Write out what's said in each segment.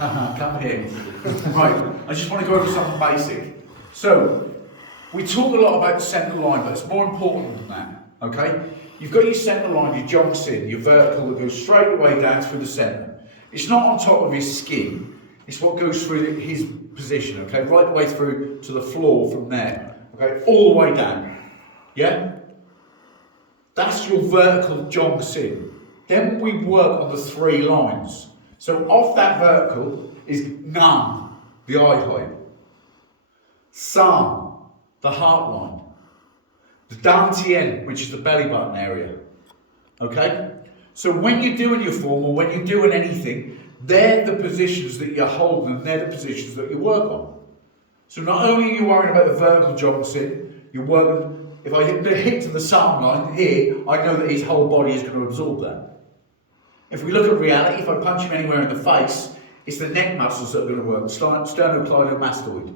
Come here. Right, I just want to go over something basic. So, we talk a lot about the centre line, but it's more important than that, okay? You've got your centre line, your Johnson, your vertical that goes straight away down through the centre. It's not on top of his skin, it's what goes through his position, okay? Right the way through to the floor from there, okay? All the way down, yeah? That's your vertical Johnson. Then we work on the 3 lines. So off that vertical is Nam, the eye height. Sam, the heart line. The Dantien, which is the belly button area. Okay? So when you're doing your form or when you're doing anything, they're the positions that you're holding and they're the positions that you work on. So not only are you worrying about the vertical Johnson, you're working, if I hit the hit to the Sam line here, I know that his whole body is going to absorb that. If we look at reality, if I punch him anywhere in the face, it's the neck muscles that are going to work, the sternocleidomastoid.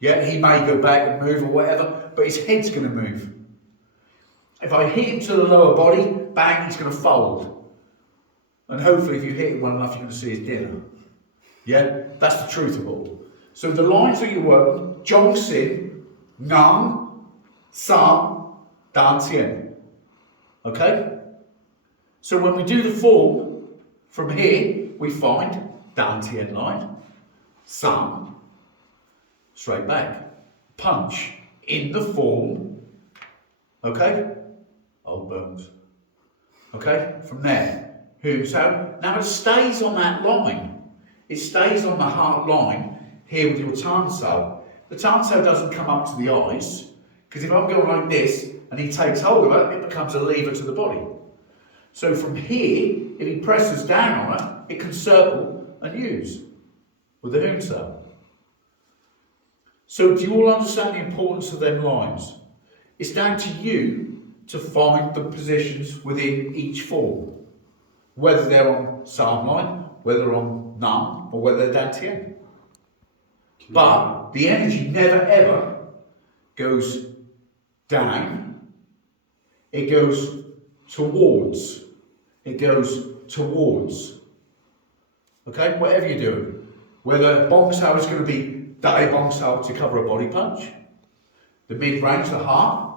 Yeah, he may go back and move or whatever, but his head's going to move. If I hit him to the lower body, bang, he's going to fold. And hopefully if you hit him well enough, you're going to see his dinner. Yeah, that's the truth of it all. So the lines that you work on, Jongsin, Nam, Sam, Dantien. Okay? So when we do the form, from here, we find Dantien line, Sam, straight back, punch, in the form, okay, old bones, okay, from there, so, now it stays on that line, it stays on the heart line, here with your tanso. The tanso doesn't come up to the eyes, because if I'm going like this, and he takes hold of it, it becomes a lever to the body. So from here, if he presses down on it, it can circle and use with the Hunso. So do you all understand the importance of them lines? It's down to you to find the positions within each form, whether they're on Sam line, whether they're on Nam, or whether they're Dantien. But the energy never ever goes down, it goes towards. It goes towards. Okay, whatever you're doing. Whether Bong Sao is going to be Dai Bong Sao to cover a body punch, the mid-range, the heart,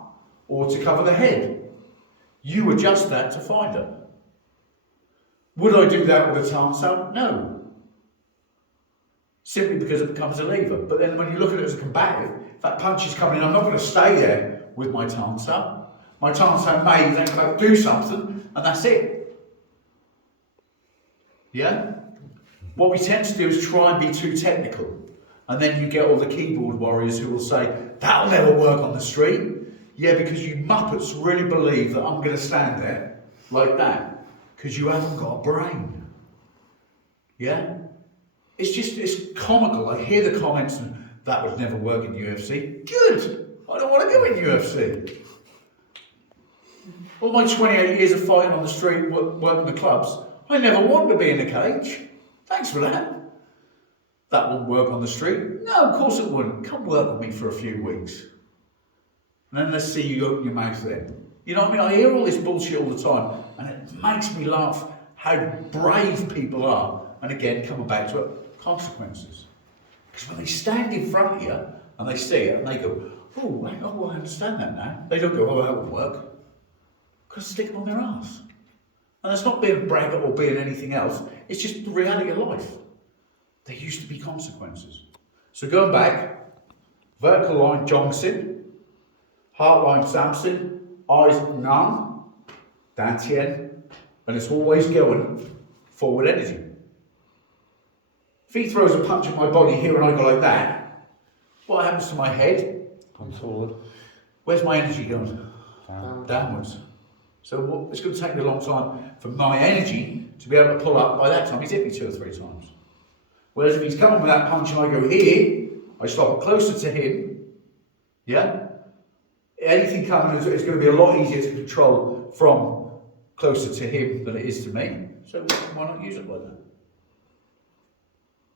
or to cover the head. You adjust that to find it. Would I do that with a Tan Sao? No. Simply because it becomes a lever. But then when you look at it as a combative, if that punch is coming in, I'm not going to stay there with my Tan Sao. My Tan Sao may then go do something, and that's it. Yeah? What we tend to do is try and be too technical. And then you get all the keyboard warriors who will say, that'll never work on the street. Yeah, because you muppets really believe that I'm going to stand there like that. Because you haven't got a brain. Yeah? It's comical. I hear the comments, and that would never work in UFC. Good! I don't want to go in UFC. All my 28 years of fighting on the street, working the clubs, I never wanted to be in a cage. Thanks for that. That wouldn't work on the street. No, of course it wouldn't. Come work with me for a few weeks. And then let's see you open your mouth then. You know what I mean? I hear all this bullshit all the time, and it makes me laugh how brave people are. And again, coming back to it, consequences. Because when they stand in front of you, and they see it, and they go, oh, I understand that now. They don't go, oh, that won't work. Because stick them on their ass. And that's not being a braggart or being anything else. It's just the reality of life. There used to be consequences. So going back, vertical line Jongsin, heart line Samson, eyes Nam, Dantien, and it's always going forward energy. If he throws a punch at my body here and I go like that, what happens to my head? Comes forward. Where's my energy going? Downwards. So it's going to take me a long time for my energy to be able to pull up. By that time, he's hit me 2 or 3 times. Whereas if he's coming with that punch and I go here, I stop it closer to him, yeah? Anything coming is going to be a lot easier to control from closer to him than it is to me. So why not use it like that?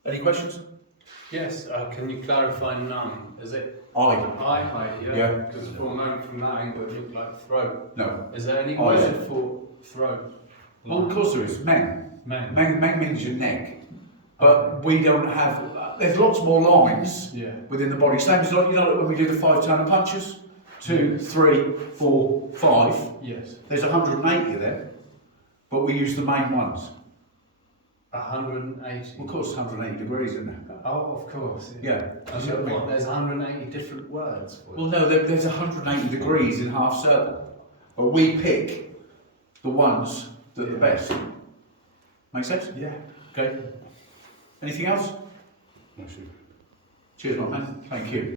Any questions? Yes, can you clarify Nam? Is it Eye. eye height, yeah? Yeah. Because for a moment from that angle it looked like throat. No. Is there any Eye. word for throat? Well, of course there is. Meng. Meng. Meng means your neck. but we don't have. There's lots more lines Yeah. within the body. Same as like, you know, like when we do the 5 turner punches, 2, 3, 4, 5. Yes. There's 180 of them, but we use the main ones. 180. Well, of course, it's 180 degrees, isn't it? Oh, of course. Yeah. And You see what I mean? what, there's 180 different words for it. Well, no, there's 180 degrees in half circle, but we pick the ones that are the best. Make sense? Yeah. Okay. Anything else? Cheers, my man. Thank you.